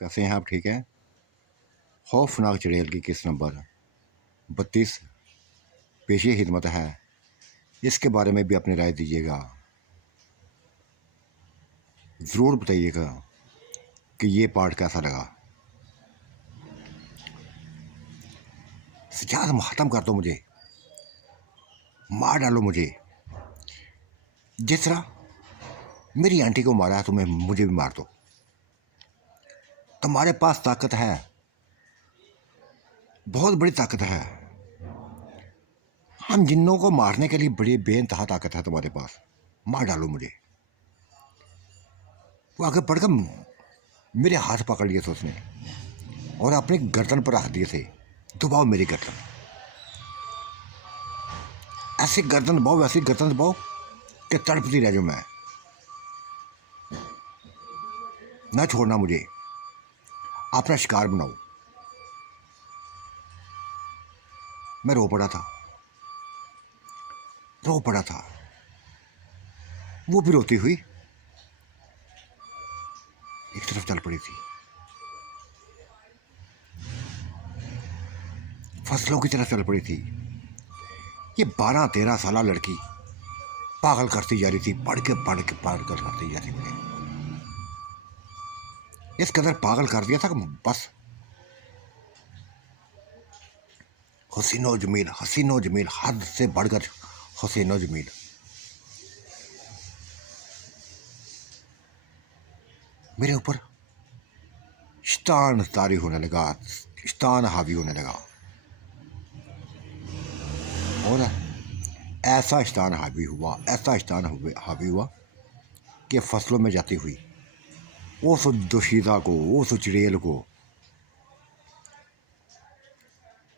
कैसे हैं आप? ठीक हैं? खौफनाक चुड़ैल की किस्त नंबर 32 पेशी खिदमत है। इसके बारे में भी अपनी राय दीजिएगा। ज़रूर बताइएगा कि ये पार्ट कैसा लगा। सजाद ख़त्म कर दो, मुझे मार डालो। मुझे जिस तरह मेरी आंटी को मारा है तुम्हें, मुझे भी मार दो। तुम्हारे पास ताकत है, बहुत बड़ी ताकत है। हम जिन्नों को मारने के लिए बड़ी बेइंतहा ताकत है तुम्हारे पास। मार डालो मुझे। वो आगे बढ़कर मेरे हाथ पकड़ लिए थे उसने और अपनी गर्दन पर रख दिए थे। दबाओ मेरी गर्दन, ऐसी गर्दन दबाओ, ऐसी गर्दन दबाओ कि तड़पती रह जाऊं मैं। ना छोड़ना मुझे, अपना शिकार बनाओ। मैं रो पड़ा था। वो भी रोती हुई एक तरफ चल पड़ी थी, फसलों की तरफ चल पड़ी थी। ये 12-13 साल लड़की पागल करती जा रही थी, पढ़ के पागल करती जा रही थी। इस कदर पागल कर दिया था कि बस हसीनो जमील, हद से बढ़कर हसीनो जमील। मेरे ऊपर शैतान तारी होने लगा, शैतान हावी होने लगा। और ऐसा शैतान हावी हुआ कि फसलों में जाती हुई उस दोशीदा को, उस चुड़ैल को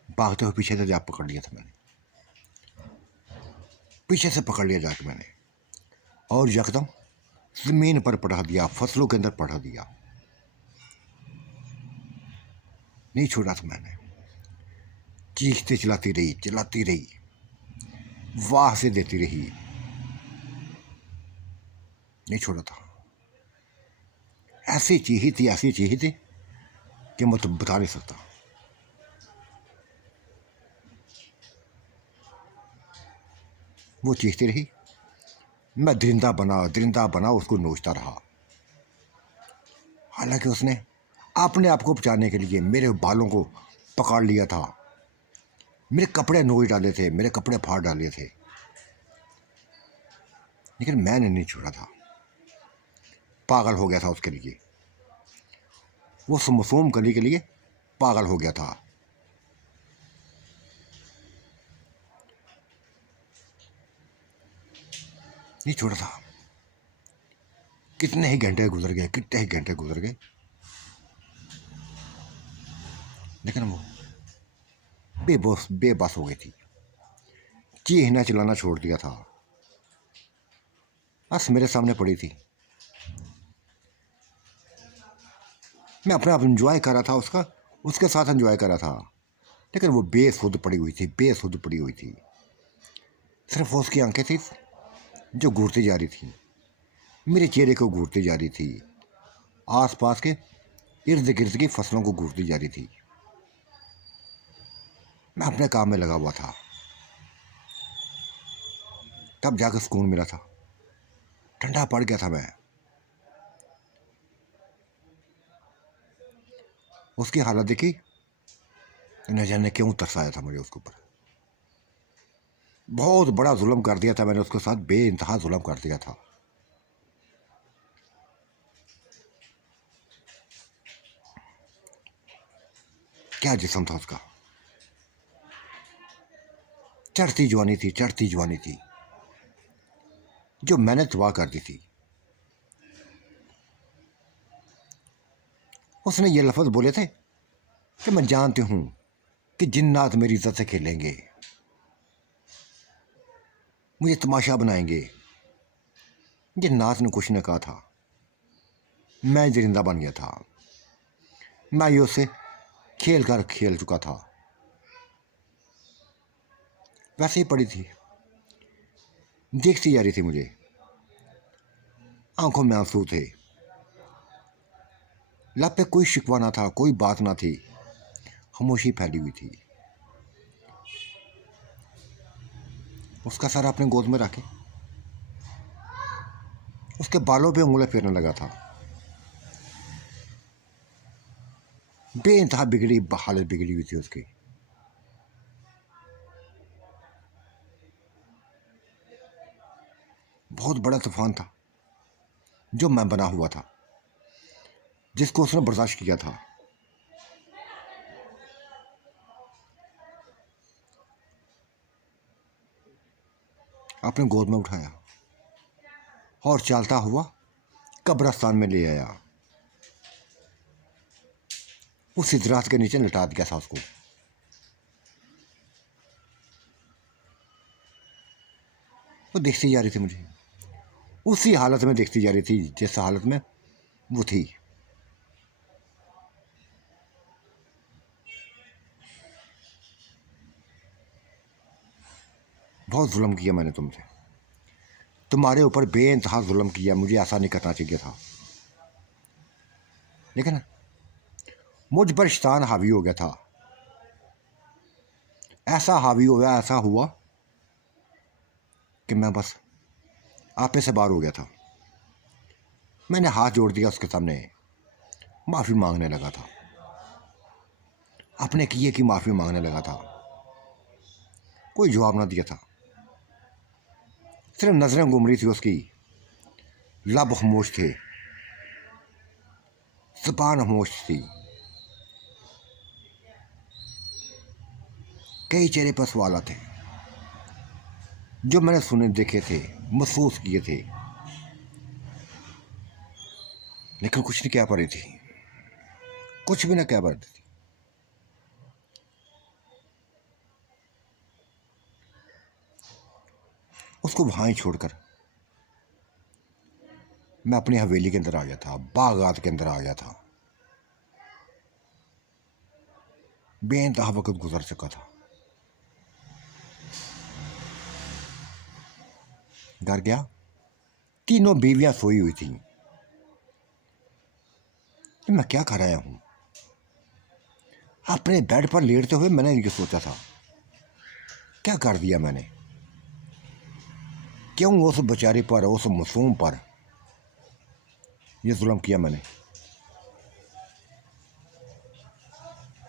भागते हुए पीछे से जा पकड़ लिया था मैंने। पीछे से पकड़ लिया जाके मैंने और यकदम जमीन पर पढ़ा दिया, फसलों के अंदर पढ़ा दिया। नहीं छोड़ा था मैंने। चीखते चलाती रही, वाह से देती रही। नहीं छोड़ा था। ऐसी चीही थी कि मैं तो बता नहीं सकता। वो चीखती रही, मैं दरिंदा बना उसको नोचता रहा। हालांकि उसने अपने आप को बचाने के लिए मेरे बालों को पकड़ लिया था, मेरे कपड़े नोच डाले थे, मेरे कपड़े फाड़ डाले थे, लेकिन मैंने नहीं छोड़ा था। पागल हो गया था उसके लिए, वो मासूम कली के लिए पागल हो गया था। नहीं छोड़ा था। कितने ही घंटे गुजर गए, लेकिन वो बेबस हो गई थी। चीखना चिल्लाना छोड़ दिया था। बस मेरे सामने पड़ी थी। मैं अपने आप इंजॉय कर रहा था, उसके साथ इंजॉय कर रहा था, लेकिन वो बेसुध पड़ी हुई थी। सिर्फ उसकी आंखें थी जो घूरती जा रही थी, मेरे चेहरे को घूरती जा रही थी, आसपास के इर्द गिर्द की फसलों को घूरती जा रही थी। मैं अपने काम में लगा हुआ था। तब जाकर सुकून मिला था, ठंडा पड़ गया था मैं। उसकी हालत देखी, न जाने क्यों तरसाया था मुझे उसके ऊपर। बहुत बड़ा जुल्म कर दिया था मैंने उसके साथ, बेइंतहा जुल्म कर दिया था। क्या जिस्म था उसका, चढ़ती जवानी थी जो मैंने तबाह कर दी थी। उसने ये लफ्ज़ बोले थे कि मैं जानती हूं कि जिन्नात मेरी इज्जत से खेलेंगे, मुझे तमाशा बनाएंगे। जिन्नात ने कुछ ने कहा था, मैं जिंदा बन गया था। मैं ये उससे खेल चुका था। वैसे ही पड़ी थी, देखती जा रही थी मुझे, आंखों में आंसू थे। लब पे कोई शिकवा ना था, कोई बात ना थी, खामोशी फैली हुई थी। उसका सर अपने गोद में रखे उसके बालों पे उंगली फेरने लगा था। बेइंतहा बिगड़ी हालत बिगड़ी हुई थी उसकी। बहुत बड़ा तूफान था जो मैं बना हुआ था, जिसको उसने बर्दाश्त किया था। अपने गोद में उठाया और चलता हुआ कब्रिस्तान में ले आया। उस सिदरात के नीचे लटा दिया था उसको। वो देखती जा रही थी मुझे, उसी हालत में देखती जा रही थी जिस हालत में वो थी। बहुत जुल्म किया मैंने तुमसे, तुम्हारे ऊपर बेइंतहा जुल्म किया। मुझे ऐसा नहीं करना चाहिए था, लेकिन मुझ पर शैतान हावी हो गया था। ऐसा हावी हो गया, ऐसा हुआ कि मैं बस आपे से बाहर हो गया था। मैंने हाथ जोड़ दिया उसके सामने, माफ़ी मांगने लगा था, अपने किए की माफ़ी मांगने लगा था। कोई जवाब ना दिया था, सिर्फ नजरें घूम रही थी उसकी। लब खामोश थे, ज़बान खामोश थी। कई चेहरे पर सवाल थे जो मैंने सुने, देखे थे, महसूस किए थे, लेकिन कुछ नहीं कह पा रही थी, कुछ भी ना कह पा रही थी। उसको वहां ही छोड़कर मैं अपनी हवेली के अंदर आ गया था, बागात के अंदर आ गया था। बेइंतहा वक्त गुजर चुका था। घर गया, तीनों बीवियां सोई हुई थी। मैं क्या कर रहा हूं? अपने बेड पर लेटते हुए मैंने ये सोचा था, क्या कर दिया मैंने? क्यों उस बेचारी पर, उस मासूम पर यह जुल्म किया मैंने?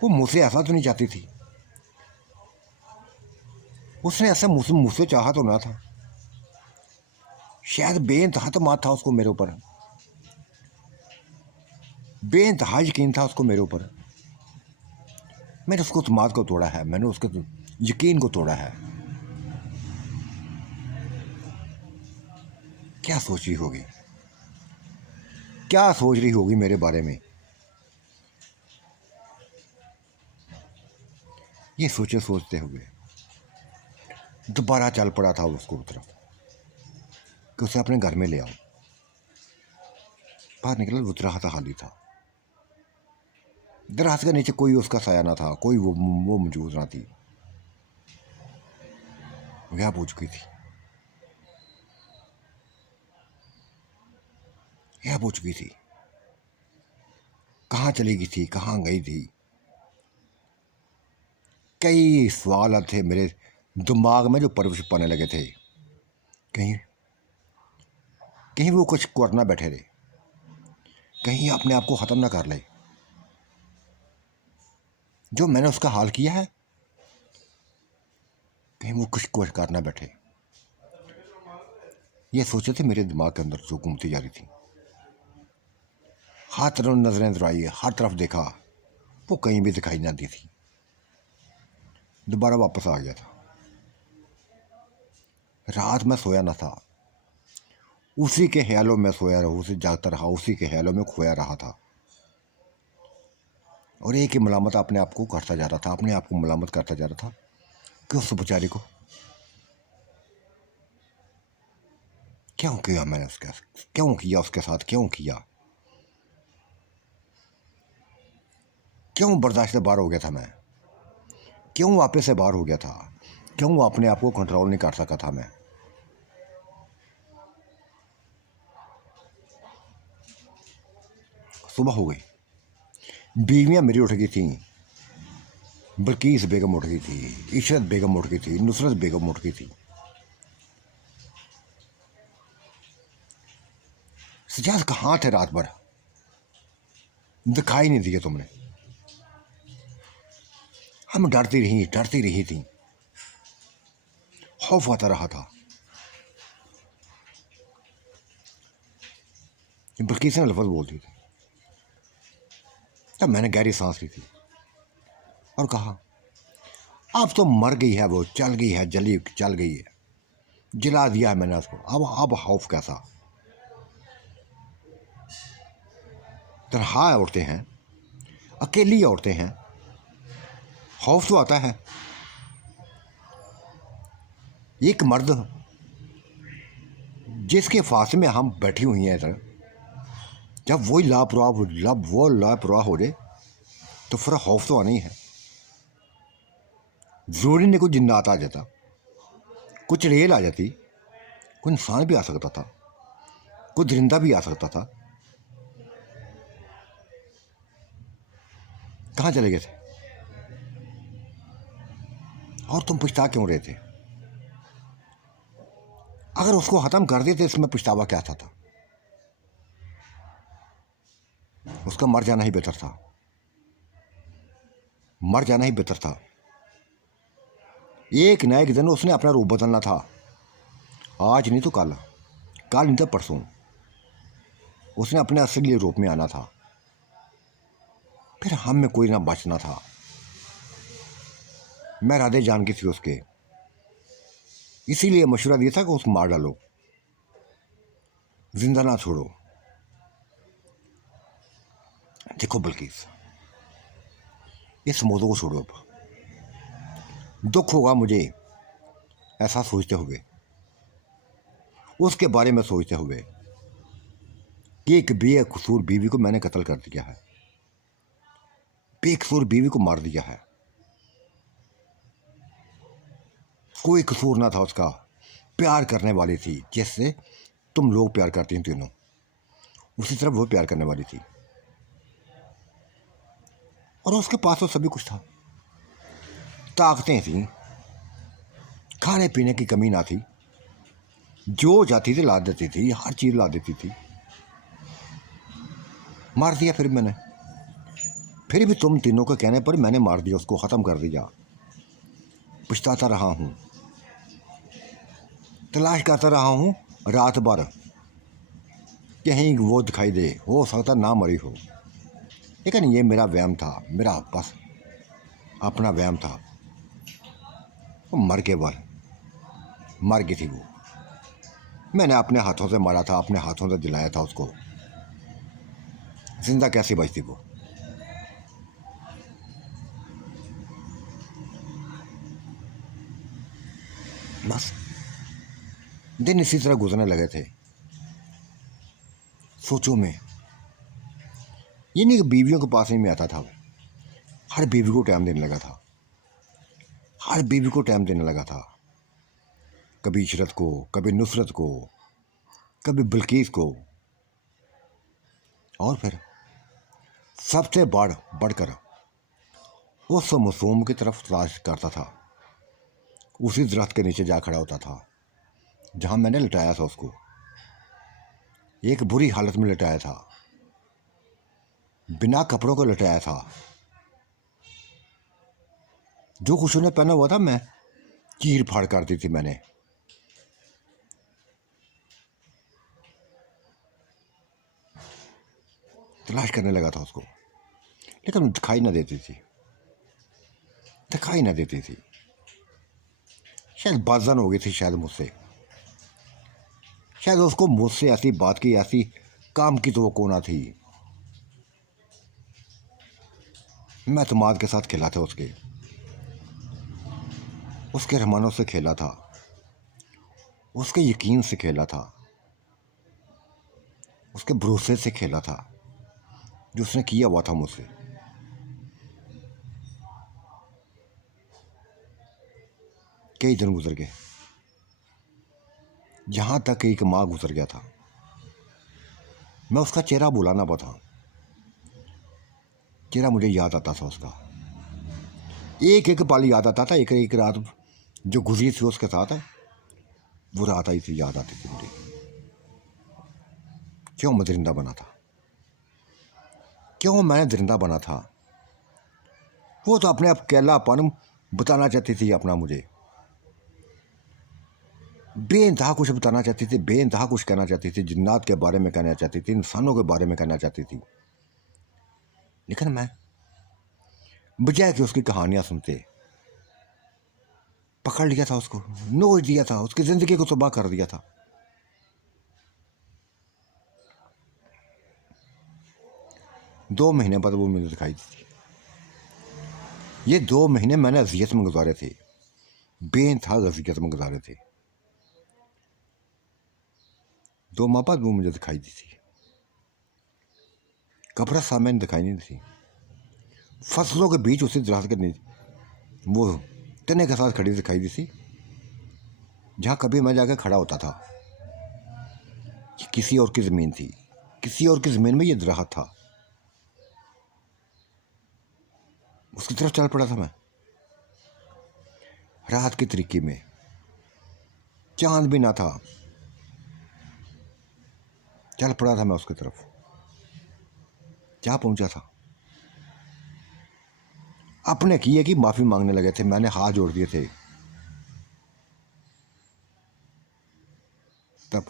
वो मुझसे ऐसा तो नहीं चाहती थी, उसने ऐसा मुझसे चाहा तो ना था। शायद बेइंतहा तमाद था उसको मेरे ऊपर, बेइंतहा यकीन था उसको मेरे ऊपर। मैंने उसको तमाद को तोड़ा है, मैंने उसके यकीन को तोड़ा है। क्या सोच रही होगी, क्या सोच रही होगी मेरे बारे में? ये सोचे सोचते हुए दोबारा चल पड़ा था उसको तरफ कि उसे अपने घर में ले आओ। बाहर निकला, वो दरख्त खाली था। दरख्त के नीचे कोई उसका साया ना था, कोई वो मौजूद ना थी। गायब हो चुकी थी, गायब हो चुकी थी। कहाँ चली गई थी, कहाँ गई थी? कई सवाल थे मेरे दिमाग में जो परवश पाने लगे थे। कहीं कहीं वो कुछ करना बैठे रहे, कहीं अपने आप को ख़त्म ना कर ले। जो मैंने उसका हाल किया है, कहीं वो कुछ करना बैठे। ये सोचे थे मेरे दिमाग के अंदर जो घूमती जा रही थी। हर तरफ नजरें दौड़ाई, हर तरफ देखा, वो कहीं भी दिखाई ना दी थी। दोबारा वापस आ गया था। रात में सोया ना था, उसी के ख्यालों में सोया रहा, उसी जागता रहा, उसी के ख्यालों में खोया रहा था। और एक ही मलामत अपने आप को करता जा रहा था, अपने आप को मलामत करता जा रहा था कि उस बेचारी को क्यों किया मैंने, उसके क्यों किया, उसके साथ क्यों किया, क्यों बर्दाश्त से बाहर हो गया था मैं, क्यों वापस से बाहर हो गया था, क्यों अपने आप को कंट्रोल नहीं कर सका था मैं। सुबह हो गई, बीवियाँ मेरी उठ गई थीं, बल्कीस बेगम उठ गई थी, इशरत बेगम उठ गई थी, नुसरत बेगम उठ गई थी। सजाद कहाँ थे रात भर? दिखाई नहीं दिए तुमने। हम डरती रही थी, खौफ आता रहा था। बल्कीस ने लफ्ज़ बोलती थी, तब मैंने गहरी सांस ली थी और कहा, अब तो मर गई है, वो चल गई है, जली चल गई है, जला दिया है मैंने उसको। अब खौफ कैसा? तन्हा औरतें हैं, अकेली औरतें हैं, खौफ तो आता है। एक मर्द जिसके फांस में हम बैठी हुई हैं इधर, जब वही लापरवाह हो जाए तो फिर खौफ तो आना ही है। ज़रूरी नहीं कोई जिन्नात आ जाता, कुछ रेल आ जाती, कोई इंसान भी आ सकता था, कोई दरिंदा भी आ सकता था। कहाँ चले गए थे? और तुम पछता क्यों रहे थे? अगर उसको ख़त्म कर देते इसमें पछतावा क्या था? उसका मर जाना ही बेहतर था, मर जाना ही बेहतर था। एक न एक दिन उसने अपना रूप बदलना था, आज नहीं तो कल, कल नहीं तो परसों उसने अपने असली रूप में आना था, फिर हम में कोई ना बचना था। मैं राधे जान की थी उसके, इसीलिए मशवरा दिया था कि उसको मार डालो, जिंदा ना छोड़ो। देखो बल्कीस, इस मौजू को छोड़ो। अब दुख होगा मुझे ऐसा सोचते हुए, उसके बारे में सोचते हुए कि एक बेकसूर बीवी को मैंने कत्ल कर दिया है, बेकसूर बीवी को मार दिया है। कोई कसूर ना था उसका, प्यार करने वाली थी जिससे तुम लोग प्यार करती हैं तीनों, उसी तरह वो प्यार करने वाली थी। और उसके पास तो सभी कुछ था, ताकतें थी, खाने पीने की कमी ना थी, जो जाती थी ला देती थी, हर चीज़ ला देती थी। मार दिया फिर मैंने, फिर भी तुम तीनों के कहने पर मैंने मार दिया, उसको ख़त्म कर दिया। पछताता रहा हूँ, तलाश करता रहा हूँ रात भर, कहीं वो दिखाई दे, हो सकता ना मरी हो। लेकिन ये मेरा वहम था, मेरा बस अपना वहम था। वो मर के बार मर गई थी वो, मैंने अपने हाथों से मारा था, अपने हाथों से दिलाया था उसको, जिंदा कैसे बचती वो? बस दिन इसी तरह गुजरने लगे थे, सोचो में। ये नहीं कि बीवियों के पास ही में आता था, हर बीवी को टाइम देने लगा था, हर बीवी को टाइम देने लगा था। कभी इशरत को, कभी नुसरत को, कभी बल्कीस को, और फिर सबसे बढ़कर उस मासूम की तरफ तलाश करता था। उसी दरख्त के नीचे जा खड़ा होता था जहां मैंने लटाया था उसको, एक बुरी हालत में लटाया था, बिना कपड़ों को लटाया था। जो कुछ उन्हें पहना हुआ था मैं चीर फाड़ कर दी थी मैंने। तलाश करने लगा था उसको, लेकिन दिखाई ना देती थी, दिखाई ना देती थी। शायद बाज़न हो गई थी, शायद मुझसे, शायद उसको मुझसे ऐसी बात की, ऐसी काम की तो वो ना थी। मैं एतमाद के साथ खेला था उसके रहमानों से खेला था, उसके यकीन से खेला था, उसके भरोसे से खेला था जो उसने किया हुआ था मुझसे। कई दिन गुजर गए, जहाँ तक एक माह गुजर गया था। मैं उसका चेहरा बुलाना पाता, चेहरा मुझे याद आता था उसका, एक एक पल याद आता था, एक एक रात जो गुजरी थी उसके साथ, वो रात आई थी, याद आती थी मुझे। क्यों मैं दरिंदा बना था, क्यों मैंने दरिंदा बना था। वो तो अपने आप अकेलापन बताना चाहती थी अपना मुझे, बेइंतहा कुछ बताना चाहती थी, बेइंतहा कुछ कहना चाहती थी, जिन्नात के बारे में कहना चाहती थी, इंसानों के बारे में कहना चाहती थी। लेकिन मैं बजाय कि उसकी कहानियां सुनते, पकड़ लिया था उसको, नोच दिया था, उसकी ज़िंदगी को तबाह कर दिया था। दो महीने बाद वो मुझे दिखाई दी थी। ये 2 महीने मैंने अजियत में गुजारे थे, बेइंतहा अजियत में गुजारे थे। 2 माह बाद वो मुझे दिखाई दी थी। कब्र सामने दिखाई नहीं थी, फसलों के बीच उसी दराज के वो तने के साथ खड़ी दिखाई दी थी, जहाँ कभी मैं जाकर खड़ा होता था। ये किसी और की ज़मीन थी, किसी और की ज़मीन में ये दरख्त था, उसकी तरफ चल पड़ा था मैं। रात की तरीके में चांद भी ना था, चल पड़ा था मैं उसकी तरफ। क्या पहुंचा था, अपने किए की माफ़ी मांगने लगे थे, मैंने हाथ जोड़ दिए थे। तब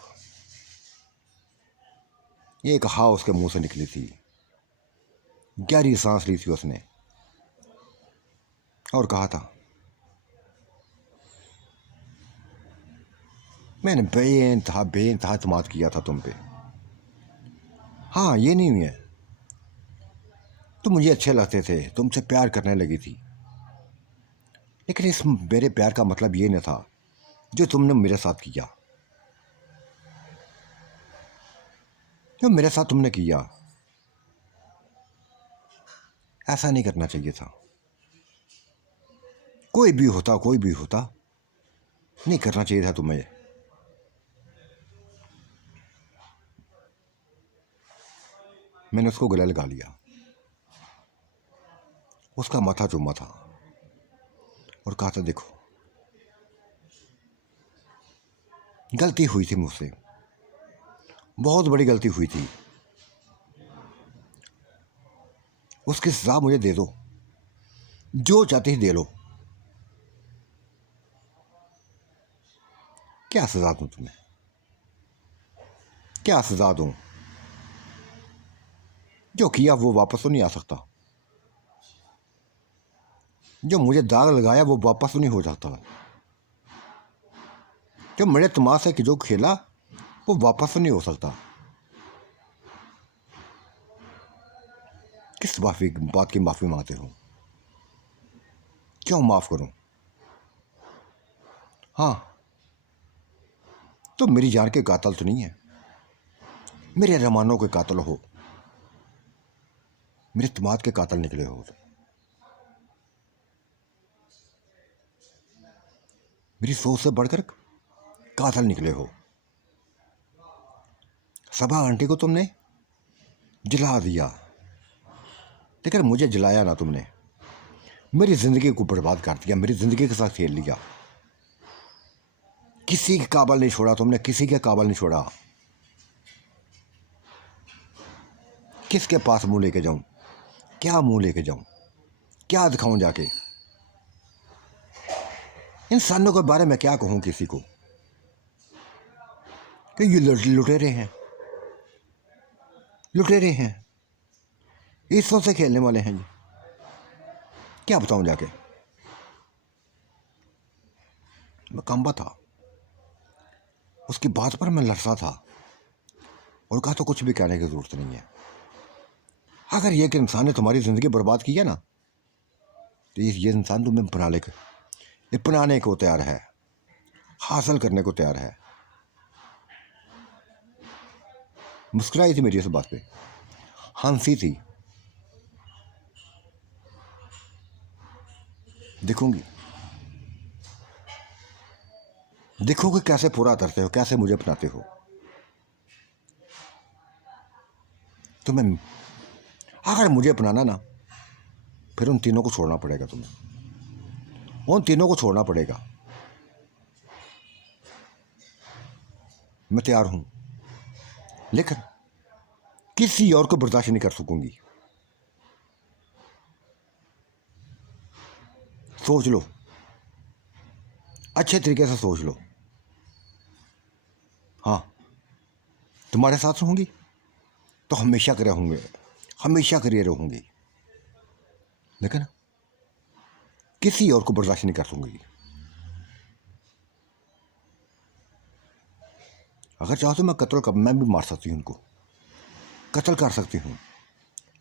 एक हा उसके मुंह से निकली थी, गहरी सांस ली थी उसने और कहा था, मैंने बेइंतहा बेइंतहा एतमाद किया था तुम पे। हाँ, ये नहीं है, तुम मुझे अच्छे लगते थे, तुमसे प्यार करने लगी थी, लेकिन इस मेरे प्यार का मतलब ये न था जो तुमने मेरे साथ किया, जो मेरे साथ तुमने किया। ऐसा नहीं करना चाहिए था। कोई भी होता, कोई भी होता, नहीं करना चाहिए था तुम्हें। मैंने उसको गले लगा लिया, उसका माथा चूमा था और कहा था, देखो गलती हुई थी मुझसे, बहुत बड़ी गलती हुई थी, उसकी सजा मुझे दे दो, जो चाहती दे लो। क्या सजा दूं तुम्हें, क्या सजा दूं, जो किया वो वापस तो नहीं आ सकता, जो मुझे दाग लगाया वो वापस तो नहीं हो जाता, जो मेरे तमाशे की जो खेला वो वापस तो नहीं हो सकता। किस बात की माफ़ी मांगते हो, क्यों माफ़ करूं। हाँ, तो मेरी जान के कातल तो नहीं है, मेरे अरमानों के कातल हो, मेरे तमाद के कातल निकले हो, मेरी सोच से बढ़कर कातल निकले हो। सबा आंटी को तुमने जला दिया, लेकिन मुझे जलाया ना तुमने, मेरी ज़िंदगी को बर्बाद कर दिया, मेरी ज़िंदगी के साथ खेल लिया। किसी के काबिल नहीं छोड़ा तुमने, किसी के काबिल नहीं छोड़ा। किसके पास मुंह लेके जाऊं, क्या मुंह लेके जाऊं, क्या दिखाऊं जाके, इंसानों के बारे में क्या कहूं किसी को कि ये लुटेरे हैं, लुटेरे हैं, ईश्वर से खेलने वाले हैं ये, क्या बताऊं जाके। मैं कंबा था, उसकी बात पर मैं लड़ता था और कहा तो कुछ भी कहने की ज़रूरत नहीं है। अगर ये कि इंसान ने तुम्हारी ज़िंदगी बर्बाद की है ना, तो ये इंसान तुम्हें अपनाने को तैयार है, हासिल करने को तैयार है। मुस्कुराई थी मेरी इस बात पे, हंसी थी। देखूंगी, देखोगे कैसे पूरा करते हो, कैसे मुझे अपनाते हो। तुम्हें अगर मुझे अपनाना ना, फिर उन तीनों को छोड़ना पड़ेगा तुम्हें, उन तीनों को छोड़ना पड़ेगा। मैं तैयार हूं, लेकिन किसी और को बर्दाश्त नहीं कर सकूंगी। सोच लो, अच्छे तरीके से सोच लो। हाँ, तुम्हारे साथ रहूंगी तो हमेशा के रहूंगे, हमेशा के लिए रहूंगी, लेकिन किसी और को बर्दाश्त नहीं कर सकूंगी। अगर चाहो तो मैं भी मार सकती हूँ, उनको कत्ल कर सकती हूँ,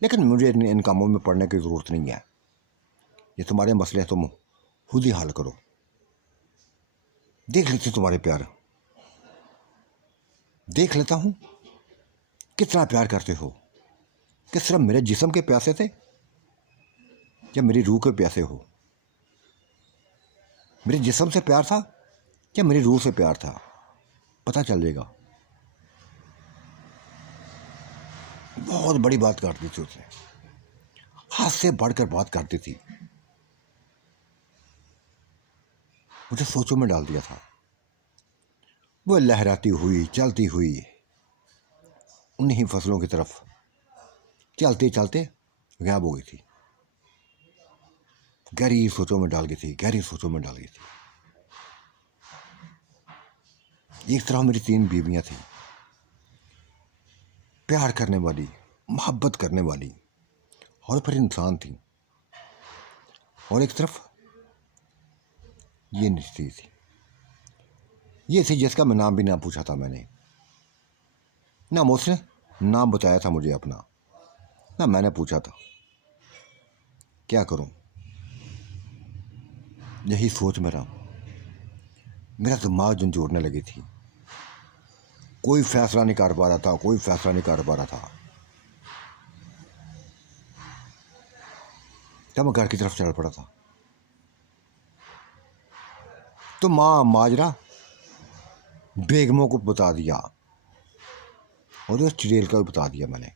लेकिन मुझे इन कामों में पड़ने की ज़रूरत नहीं है। ये तुम्हारे मसले हैं, तुम खुद ही हल करो। देख लेती तुम्हारे प्यार, देख लेता हूँ कितना प्यार करते हो, कि सिर्फ मेरे जिस्म के प्यासे थे या मेरी रूह के प्यासे हो। मेरे जिस्म से प्यार था या मेरी रूह से प्यार था, पता चल जाएगा। बहुत बड़ी बात करती थी उसने, हाथ से बढ़कर बात करती थी, मुझे सोचों में डाल दिया था। वो लहराती हुई चलती हुई उन्हीं फसलों की तरफ चलते चलते गायब हो गई थी। गहरी सोचों में डाल गई थी, गहरी सोचों में डाल गई थी। एक तरह मेरी 3 बीवियां थी, प्यार करने वाली, मोहब्बत करने वाली, और फिर इंसान थी। और एक तरफ ये निश्चित थी, ये थी जिसका मैं नाम भी ना पूछा था मैंने, ना उसने नाम बताया था मुझे अपना, ना मैंने पूछा था। क्या करूं, यही सोच मेरा दिमाग झंझोड़ने लगी थी। कोई फैसला नहीं कर पा रहा था, कोई फैसला नहीं कर पा रहा था। तब मैं घर की तरफ चल पड़ा था, तो माजरा बेगमों को बता दिया, और उस चिड़ैल का भी बता दिया मैंने।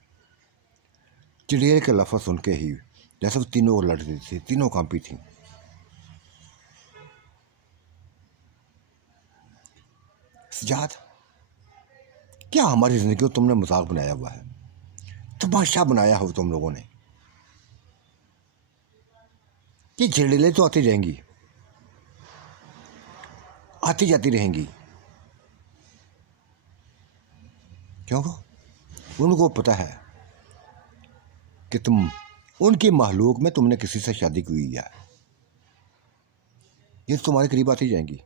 चिड़ैल के लफ्ज़ सुन के ही जैसे वो तीनों लड़ रही थी, तीनों कांपी थी। सजाद, क्या हमारी ज़िंदगी को तुमने मजाक बनाया हुआ है, तमाशा बनाया हो तुम लोगों ने। ये चिड़ैलें तो आती रहेंगी, आती जाती रहेंगी, क्यों? उनको पता है कि तुम उनकी महलूक में तुमने किसी से शादी की हुई है। ये तुम्हारे करीब आती जाएंगी।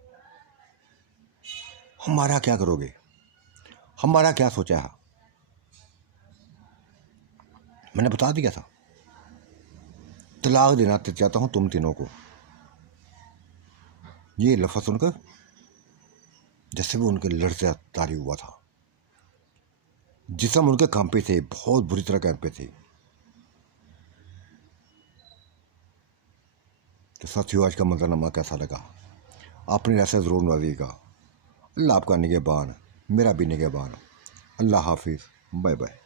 हमारा क्या करोगे, हमारा क्या सोचा है? मैंने बता दिया था, तलाक देना चाहता हूं तुम तीनों को। ये लफ्ज़ सुनकर जैसे भी उनके लड़से तारी हुआ था, जिस्म उनके कांपे थे, बहुत बुरी तरह कांपे थे। तो साथियों, आज का मंजरनामा कैसा लगा? आपने ऐसा ज़रूर नवाजिएगा। अल्लाह आपका निगहबान, मेरा भी निगहबान। अल्लाह हाफिज़, बाय बाय।